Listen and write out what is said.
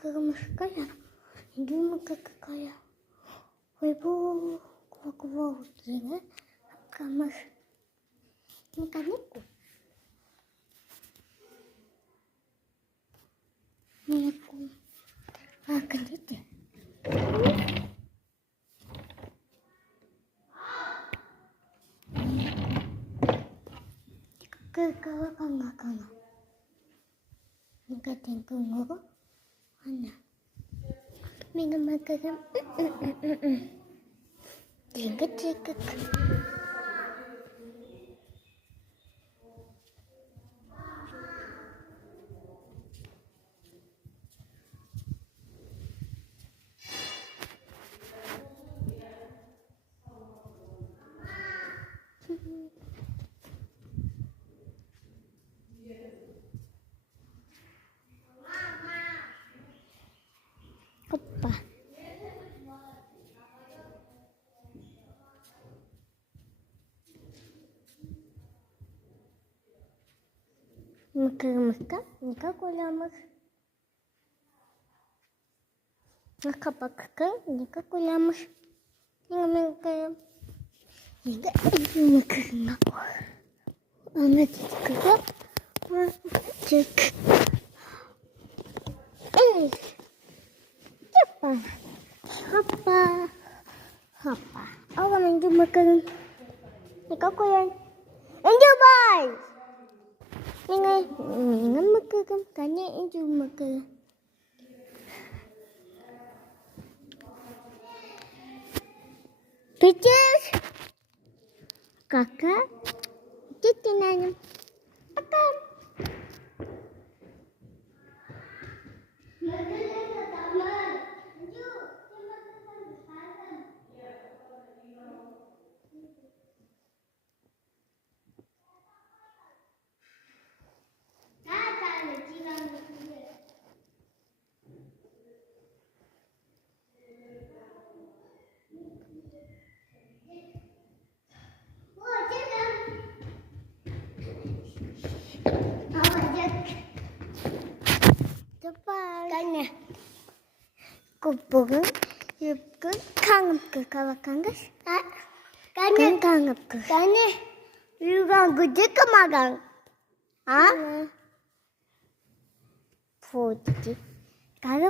Макарамашкая. Индумакакая. Вайбу кваквоутига. Камаш. Никанику. Нику. А, кандите. Кага. Никатинкунгого. Анна. Мега макарам. Тинга-тика. Опа. Макарамашка. Никакулямаш. Макапакка. Никакулямаш. Нингамикая. Нига. Макарама. Анатика. Чек. Эй. Опа. Hoppa. Oh, I'm going to make a cocoon. And you buy. I'm going to make a pictures. Kaka. Chicken. Kanya. Kupung, yupku, kangapku, kawakangas. Kanya, kangapku. Kanya, yugang gede kemagang. Ah? Putih. Kalau